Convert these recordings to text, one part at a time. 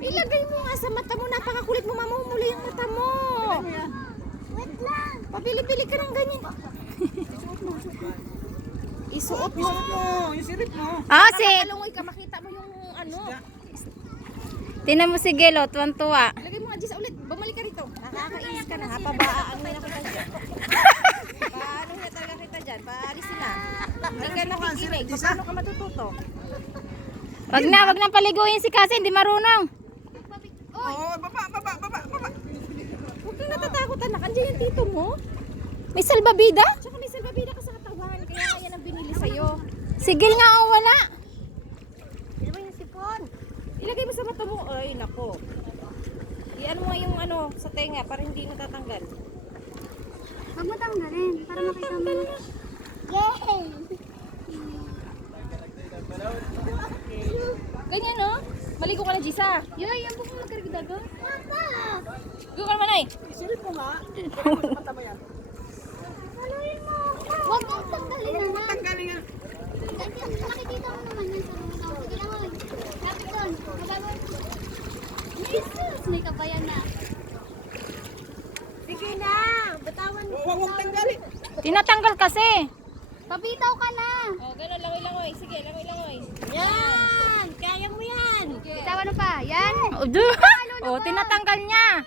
Ilagay mo nga sa mata mo. Napakakulit mo. Mamumuli yung mata mo. Wait lang. Pabili-bili ka ng ganyan. Isuot mo. Yung sirip mo. Ah, si... Alungoy ka. Makita mo yung ano. Tinan mo si Gelo, tuwan-tuwa. Lagay mo nga Gisa ulit. Bumalik ka rito. Nakakainis ka na. Ha? Pabaaan mo na kita dyan. Paano niya talaga kita dyan? Paalisin na. Hindi ka nakikinig. Paano ka matututo? Wag na paliguin si kasi, hindi marunong. Oo, baba. Huwag kang natatakot anak. Andiyan yung tito mo. May salbabida? Tsaka may salbabida ka sa katawan. Kaya yan ang binili sa'yo. Sigil nga o wala. Ano ba yung sipon? Ilagay mo sa mata mo. Ay, nako. Iyan mo nga yung ano sa tenga para hindi natatanggal. Huwag mo tanggalin para makita mo. Yay! Ganyan no? Maligo ka na Gisa. Yoy, yan po kung magkarigdago. Papa! Ligo ka naman ay. Sirip mo nga. Mata mo yan. Haluin mo. Huwag mong tanggalin na lang. Tanggalin nga. Nakikita mo naman yan sa mga tao. Sige lang, oy. Lapit doon. Magagawin. Jesus! May kabayan na. Sige na! Batawan mo. Huwag mong tanggalin. Tinatanggal kasi. Pabitaw ka na. Oh, ganun langoy-langoy. Sige, langoy-langoy. Yan! Kaya mo yan! Bitawan mo pa. Yan! Oh, tinatanggal niya.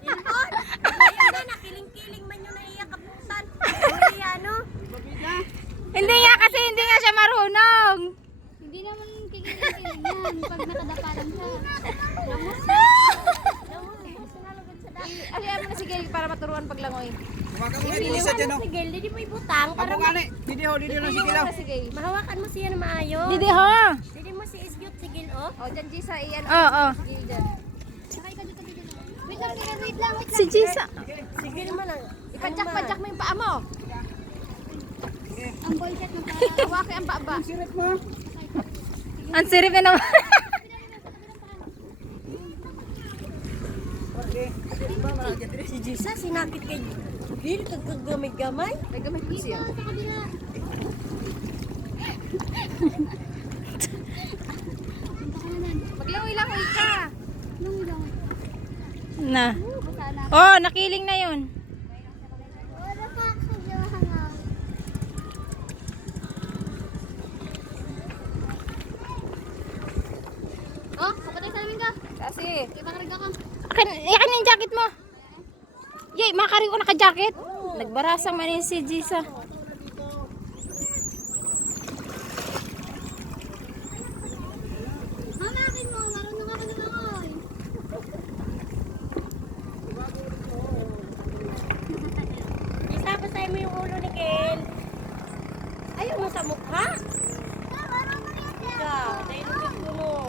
Ayun na, nakiling-kiling man yung naiyakaputan. Uy, ano? Hindi nga kasi hindi nga siya marunong. Hindi naman kikiling-kiling yan. Pag nakadapa lang siya. Lamos. Sinalagad sa dati. Alihan mo na si Gail para maturuan paglangoy. Huwag mo yung isa dyan, oh. Sigel, hindi mo ibutang. Abo nga ni. Didi ho lang si Iligo Kilaw. mo na si Gail. Mahawakan mo siya na maayos. Didi ho. Hindi mo si Isgyot Sigel, oh. Oh, dyan Gisa, iyan. Oo. Si Gail dyan. Sakay ka dito, dito. Wait lang, Sigel, wait lang. Si Jisa. Sigel mo lang. Ipadyak-padyak mo yung paa mo. Ang bullshit ng parang. Hawaki ang baba. Sirip mo. Ang sirip na naman. Si Jisa, sinakit kay Gil, kaggamay-gamay. May gamit po siya. Sa kabila. Maglangoy-langoy ka. Lungi lang. Na. Basa na. Oh, nakiling na yun. Wala ka sa hangaw. Oh, kapatay sa namin ka. Kasi, Ipakarga ka. Akin yung jacket mo. Yay, makari ko naka-jacket. Nagbarasang manin si Jisa. Mama, akin mo. Marunong ako na langoy. Isa, basahin mo yung ulo ni Kel. Ayaw mo sa mukha? Isa, dahil yung puno.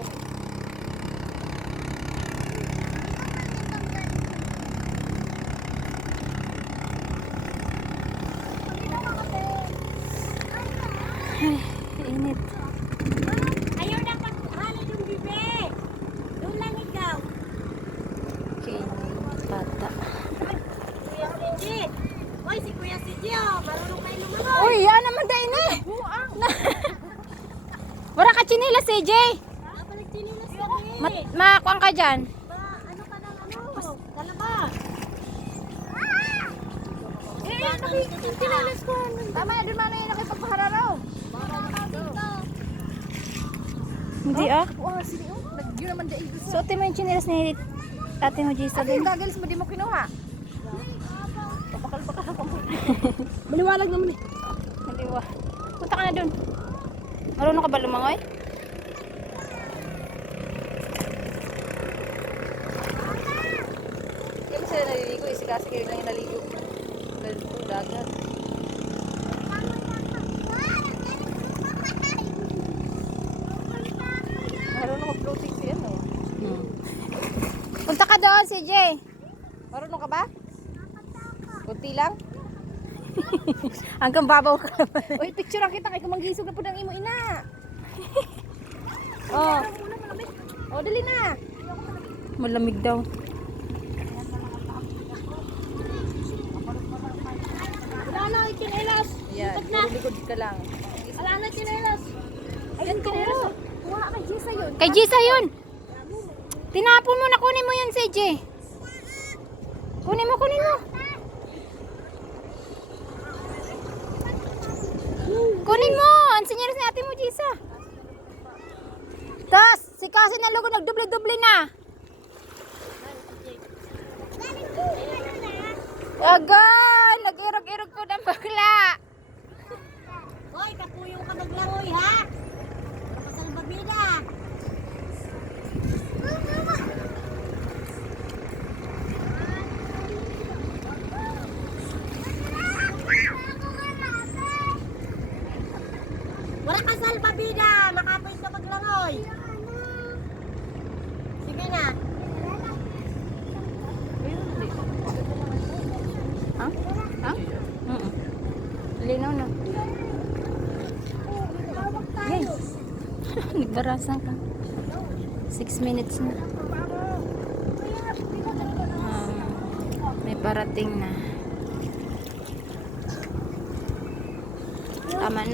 Init. Ayaw na paghalid yung bibe. Doon lang ikaw. Okay, bata. Kuya Siji. Oy, si Kuya Siji, oh. Marunong kayo lumangoy. Uy, yan naman din eh. Wala ka chinila, CJ. Nagtinilas ka Makuan ka dyan. Ano ka ng ano? Kalaba. tinalas ko. Tama yan, doon man na yun nakipagpahararaw. Hindi ah. Oo, sige. Yun naman dahil gusto. Suotin mo yung chinilas ni ate mo, Jisa. Ate, yung goggles mo, di mo kinuha. Papakal-pakal ako mo. Maliwalag naman eh. Hindi ba? Punta ka na dun. Marunong ka ba lumangoy? Yung sila naliligo, kasi kayo lang yung naligo. Dagat. Marunong mag-floating siya, no? Punta ka doon, CJ. Marunong ka ba? Kunti lang? Hanggang babaw ka naman. Uy, picture ang kita kay kumanggisog na po ng imo ina. Oh, O, dali na. malamig daw. Wala na, ikinelas. Yan, likod ka lang. Wala na, ikinelas. Ayan ka mo. Wala kay Jessa yun. Kay Gisa yun. Tinapon mo na, kunin mo yun, CJ. Kunin mo, kunin mo. Kunin mo. Ang sinyeros ni ate mo, Gisa. Tas, si Kasi na lugo nagdubli-dubli na. Agay, nag-irog-irog ko ng bakla. Hoy, kapuyo ka maglangoy, ha? Kapasalbabida. Wala ka salbabida. Makapoy ka maglangoy. Sige na. Ha? Ha? Linaw na. Yay. Nagbarasan ka. 6 minutes na. May parating na. Tama na.